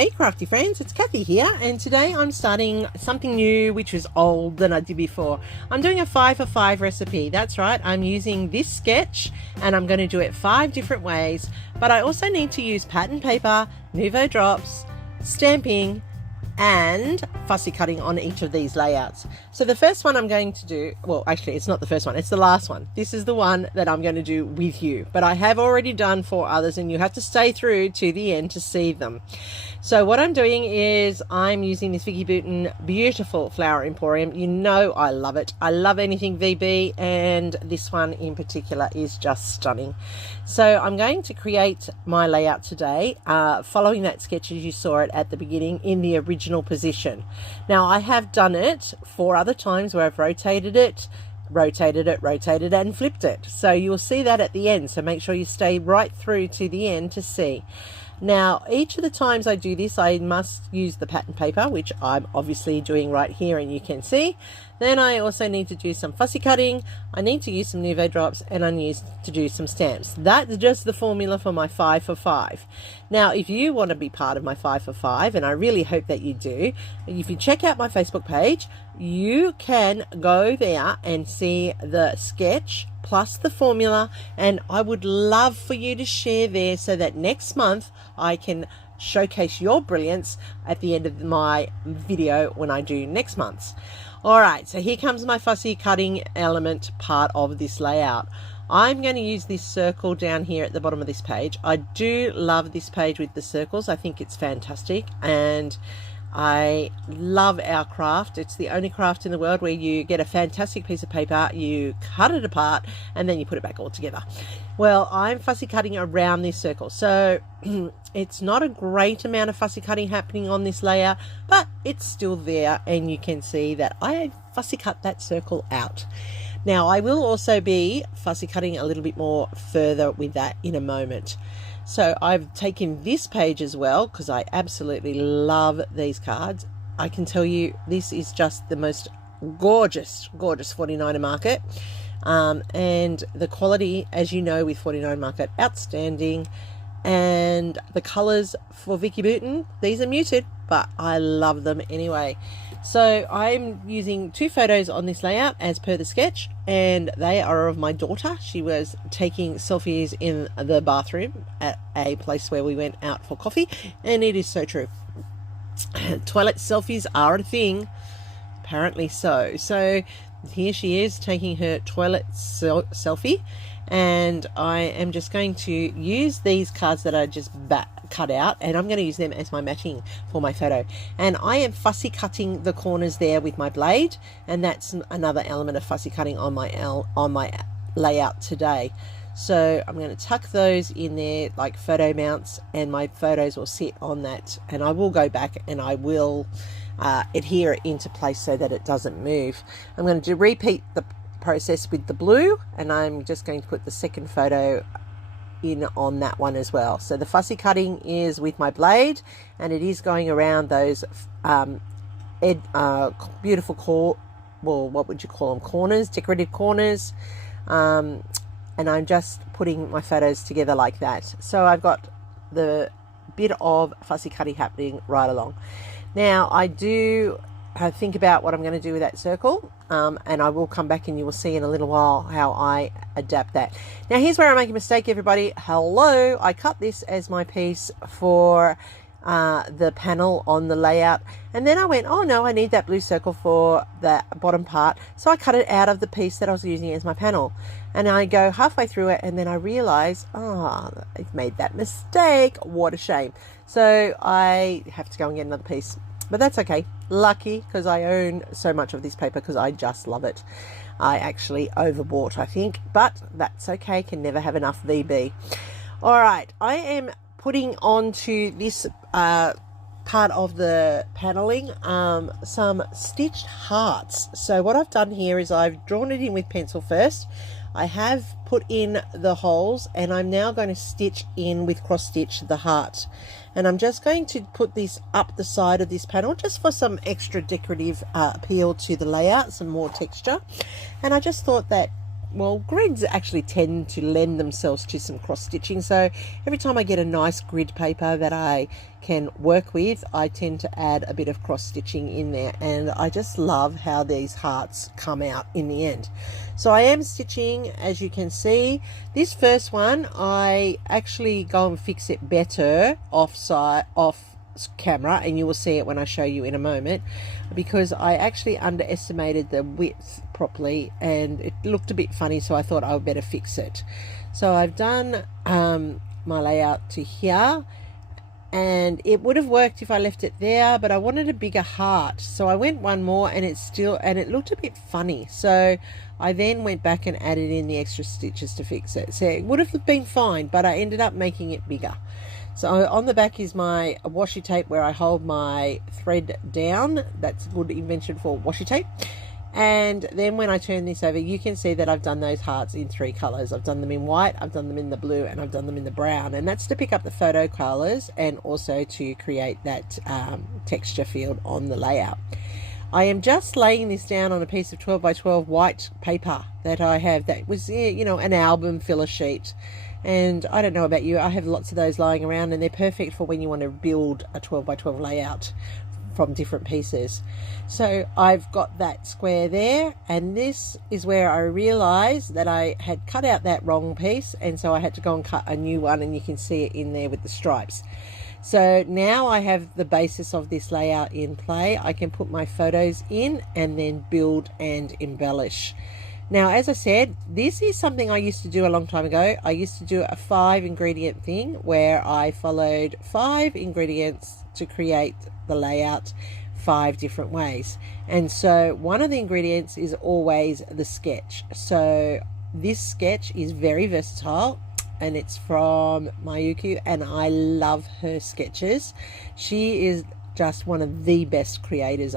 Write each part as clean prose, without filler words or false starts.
Hey crafty friends, it's Kathy here, and today I'm starting something new which is old than I did before. I'm doing a 5 for 5 recipe. That's right, I'm using this sketch and I'm going to do it 5 different ways, but I also need to use pattern paper, Nuvo drops, stamping and fussy cutting on each of these layouts. So the first one I'm going to do, well actually it's not the first one, it's the last one. This is the one that I'm going to do with you, but I have already done 4 others and you have to stay through to the end to see them. So what I'm doing is I'm using this Vicki Boutin beautiful flower emporium. You know I love it. I love anything VB, and this one in particular is just stunning. So I'm going to create my layout today following that sketch as you saw it at the beginning in the original position. Now I have done it 4 other times where I've rotated it, and flipped it. So you'll see that at the end. So make sure you stay right through to the end to see. Now, each of the times I do this, I must use the pattern paper, which I'm obviously doing right here and you can see. Then I also need to do some fussy cutting, I need to use some Nuvo drops, and I need to do some stamps. That's just the formula for my 5 for 5. Now, if you want to be part of my 5 for 5, and I really hope that you do, if you check out my Facebook page, you can go there and see the sketch plus the formula, and I would love for you to share there so that next month I can showcase your brilliance at the end of my video when I do next month's. Alright, so here comes my fussy cutting element part of this layout. I'm going to use this circle down here at the bottom of this page. I do love this page with the circles. I think it's fantastic, and I love our craft. It's the only craft in the world where you get a fantastic piece of paper, you cut it apart, and then you put it back all together. Well, I'm fussy cutting around this circle, so it's not a great amount of fussy cutting happening on this layer, but it's still there, and you can see that I fussy cut that circle out. Now I will also be fussy cutting a little bit more further with that in a moment. So I've taken this page as well because I absolutely love these cards. I can tell you this is just the most gorgeous 49er market, and the quality, as you know, with 49 market, outstanding. And the colors for Vicki Boutin, these are muted, but I love them anyway. So I'm using 2 photos on this layout as per the sketch, and they are of my daughter. She was taking selfies in the bathroom at a place where we went out for coffee, and it is so true. Toilet selfies are a thing, apparently so. So here she is taking her toilet selfie, and I am just going to use these cards that I just cut out, and I'm going to use them as my matching for my photo. And I am fussy cutting the corners there with my blade, and that's another element of fussy cutting on my layout today. So I'm going to tuck those in there like photo mounts, and my photos will sit on that, and I will go back and I will adhere it into place so that it doesn't move. I'm going to repeat the process with the blue, and I'm just going to put the second photo in on that one as well. So the fussy cutting is with my blade, and it is going around those beautiful what would you call them, corners, decorative corners, and I'm just putting my photos together like that. So I've got the bit of fussy cutting happening right along. Now I do think about what I'm going to do with that circle, and I will come back and you will see in a little while how I adapt that. Now here's where I make a mistake, everybody. Hello, I cut this as my piece for the panel on the layout, and then I went, oh no, I need that blue circle for the bottom part, so I cut it out of the piece that I was using as my panel. And I go halfway through it, and then I realize, I've made that mistake, what a shame. So I have to go and get another piece. But that's okay. Lucky, because I own so much of this paper because I just love it. I actually overbought, I think, but that's okay. Can never have enough VB. All right, I am putting onto this part of the paneling some stitched hearts. So what I've done here is I've drawn it in with pencil first. I have put in the holes, and I'm now going to stitch in with cross stitch the heart. And I'm just going to put this up the side of this panel just for some extra decorative appeal to the layout, some more texture. And I just thought that well, grids actually tend to lend themselves to some cross stitching. So every time I get a nice grid paper that I can work with, I tend to add a bit of cross stitching in there, and I just love how these hearts come out in the end. So I am stitching, as you can see. This first one, I actually go and fix it better off camera, and you will see it when I show you in a moment, because I actually underestimated the width properly and it looked a bit funny, so I thought I would better fix it. So I've done my layout to here, and it would have worked if I left it there, but I wanted a bigger heart, so I went one more, and it looked a bit funny, so I then went back and added in the extra stitches to fix it. So it would have been fine, but I ended up making it bigger. So on the back is my washi tape where I hold my thread down. That's a good invention for washi tape. And then when I turn this over, you can see that I've done those hearts in 3 colors. I've done them in white, I've done them in the blue, and I've done them in the brown. And that's to pick up the photo colors and also to create that texture field on the layout. I am just laying this down on a piece of 12 by 12 white paper that I have. That was, you know, an album filler sheet. And I don't know about you, I have lots of those lying around, and they're perfect for when you want to build a 12 by 12 layout from different pieces. So I've got that square there, and this is where I realized that I had cut out that wrong piece, and so I had to go and cut a new one, and you can see it in there with the stripes. So now I have the basis of this layout in play. I can put my photos in and then build and embellish. Now, as I said, this is something I used to do a long time ago. I used to do a 5 ingredient thing where I followed 5 ingredients to create the layout 5 different ways. And so one of the ingredients is always the sketch. So this sketch is very versatile, and it's from Mayuki, and I love her sketches. She is just one of the best creators.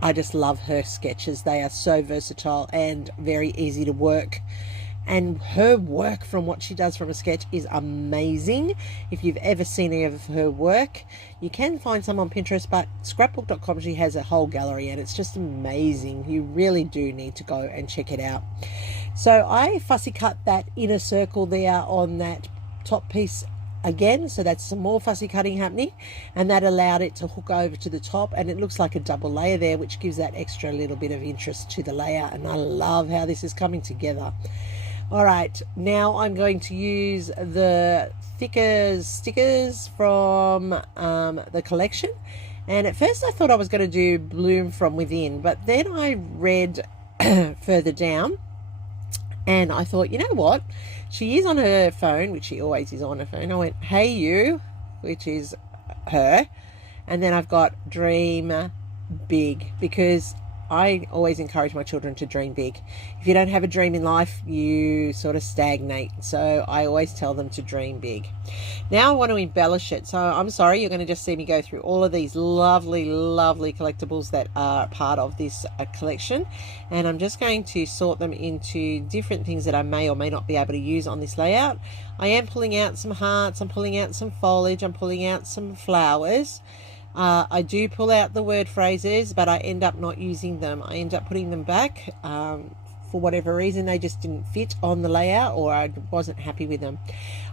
I just love her sketches. They are so versatile and very easy to work. And her work from what she does from a sketch is amazing. If you've ever seen any of her work, you can find some on Pinterest, but scrapbook.com, she has a whole gallery, and it's just amazing. You really do need to go and check it out. So I fussy cut that inner circle there on that top piece again, so that's some more fussy cutting happening, and that allowed it to hook over to the top, and it looks like a double layer there, which gives that extra little bit of interest to the layout. And I love how this is coming together. All right, now I'm going to use the thicker stickers from the collection, and at first I thought I was going to do Bloom from Within, but then I read further down, and I thought, you know what, she is on her phone, which she always is on her phone. I went, hey you, which is her, and then I've got Dream Big, because I always encourage my children to dream big. If you don't have a dream in life, you sort of stagnate. So I always tell them to dream big. Now I want to embellish it. So I'm sorry, you're going to just see me go through all of these lovely, lovely collectibles that are part of this collection. And I'm just going to sort them into different things that I may or may not be able to use on this layout. I am pulling out some hearts, I'm pulling out some foliage, I'm pulling out some flowers. I do pull out the word phrases, but I end up not using them. I end up putting them back for whatever reason. They just didn't fit on the layout, or I wasn't happy with them.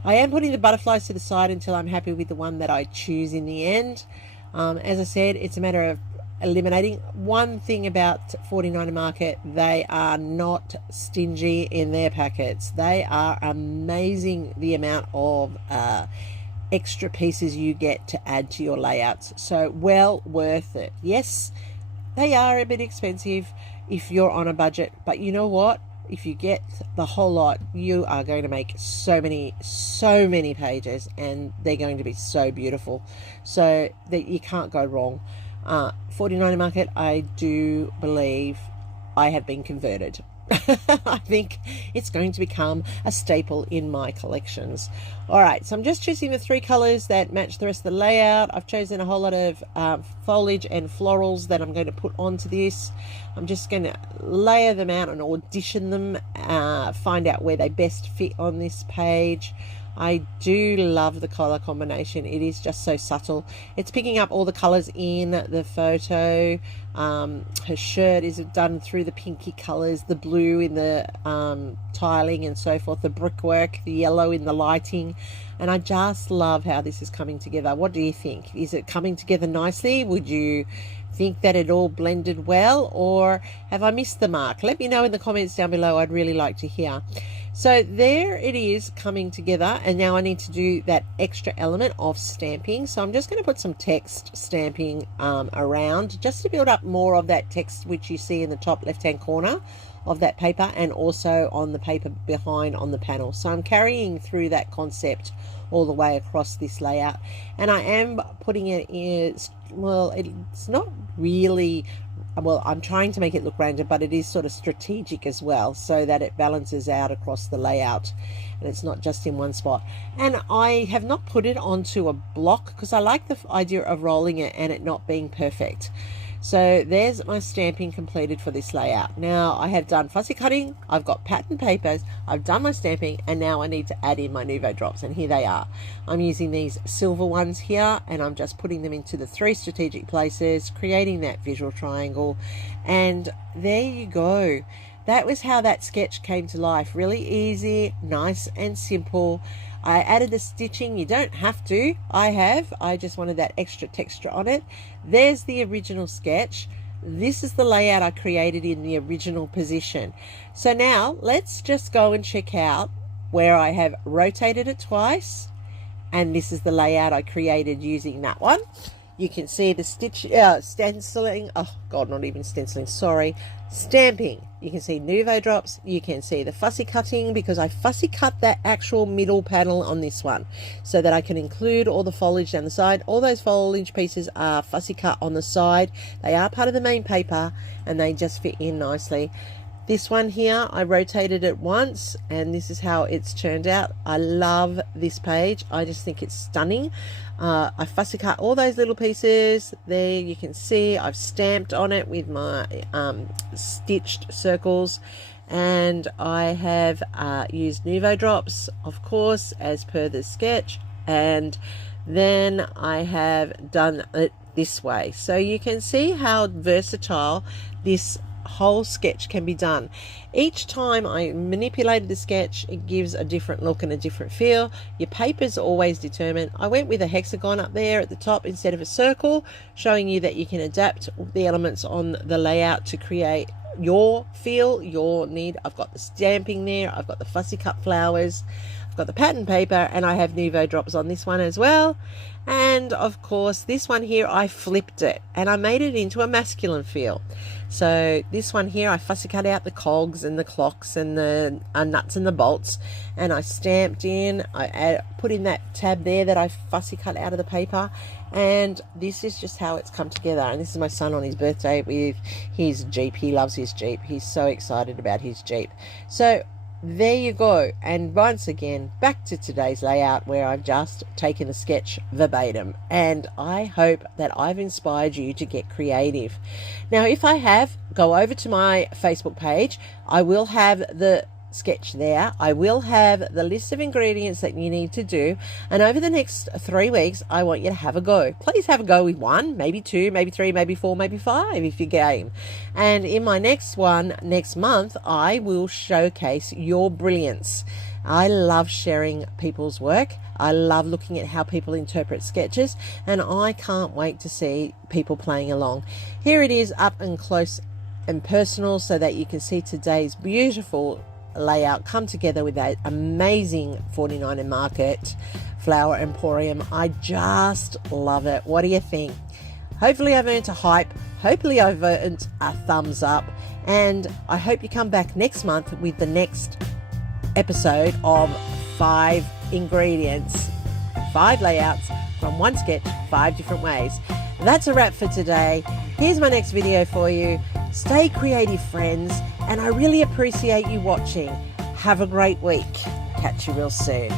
I am putting the butterflies to the side until I'm happy with the one that I choose in the end. As I said, it's a matter of eliminating. One thing about 49er Market, they are not stingy in their packets. They are amazing, the amount of extra pieces you get to add to your layouts. So well worth it. Yes, they are a bit expensive if you're on a budget, but you know what, if you get the whole lot, you are going to make so many pages, and they're going to be so beautiful, so that you can't go wrong. 49er Market, I do believe I have been converted. I think it's going to become a staple in my collections. All right, so I'm just choosing the 3 colors that match the rest of the layout. I've chosen a whole lot of foliage and florals that I'm going to put onto this. I'm just going to layer them out and audition them, find out where they best fit on this page. I do love the color combination. It is just so subtle. It's picking up all the colors in the photo. Her shirt is done through the pinky colors, the blue in the tiling and so forth, the brickwork, the yellow in the lighting. And I just love how this is coming together. What do you think? Is it coming together nicely? Would you think that it all blended well, or have I missed the mark? Let me know in the comments down below. I'd really like to hear. So there it is coming together, and now I need to do that extra element of stamping. So I'm just going to put some text stamping around, just to build up more of that text which you see in the top left hand corner of that paper, and also on the paper behind on the panel. So I'm carrying through that concept all the way across this layout, and I am putting it in, well, it's not really, well, I'm trying to make it look random, but it is sort of strategic as well, so that it balances out across the layout and it's not just in one spot. And I have not put it onto a block because I like the idea of rolling it and it not being perfect. So there's my stamping completed for this layout. Now I have done fussy cutting, I've got pattern papers, I've done my stamping, and now I need to add in my Nuvo drops, and here they are. I'm using these silver ones here, and I'm just putting them into the 3 strategic places, creating that visual triangle, and there you go. That was how that sketch came to life. Really easy, nice and simple. I added the stitching. You don't have to. I just wanted that extra texture on it. There's the original sketch. This is the layout I created in the original position. So now let's just go and check out where I have rotated it twice. And this is the layout I created using that one. You can see the stenciling, oh God, not even stenciling, sorry, stamping. You can see Nuvo drops, you can see the fussy cutting, because I fussy cut that actual middle panel on this one so that I can include all the foliage down the side. All those foliage pieces are fussy cut on the side. They are part of the main paper and they just fit in nicely. This one here, I rotated it once, and this is how it's turned out. I love this page. I just think it's stunning. I fussy cut all those little pieces. There you can see I've stamped on it with my stitched circles, and I have used Nuvo drops, of course, as per the sketch, and then I have done it this way. So you can see how versatile this whole sketch can be done. Each time I manipulated the sketch, it gives a different look and a different feel. Your paper's always determined. I went with a hexagon up there at the top instead of a circle, showing you that you can adapt the elements on the layout to create your feel, your need. I've got the stamping there, I've got the fussy cut flowers, I've got the pattern paper, and I have Nuvo drops on this one as well. And of course this one here, I flipped it and I made it into a masculine feel. So this one here, I fussy cut out the cogs and the clocks and the nuts and the bolts, and I stamped in, I put in that tab there that I fussy cut out of the paper, and this is just how it's come together. And this is my son on his birthday with his Jeep. He loves his Jeep. He's so excited about his Jeep. So there you go. And once again, back to today's layout, where I've just taken the sketch verbatim, and I hope that I've inspired you to get creative. Now if I have, go over to my Facebook page. I will have the sketch there. I will have the list of ingredients that you need to do, and over the next 3 weeks I want you to have a go. Please have a go with 1, maybe 2, maybe 3, maybe 4, maybe 5 if you're game. And in my next one next month, I will showcase your brilliance. I love sharing people's work. I love looking at how people interpret sketches, and I can't wait to see people playing along. Here it is up and close and personal, so that you can see today's beautiful layout come together with that amazing 49er Market flower emporium. I just love it. What do you think? Hopefully I've earned a hype, hopefully I've earned a thumbs up, and I hope you come back next month with the next episode of 5 ingredients, 5 layouts from one sketch, 5 different ways. That's a wrap for today. Here's my next video for you. Stay creative, friends, and I really appreciate you watching. Have a great week. Catch you real soon.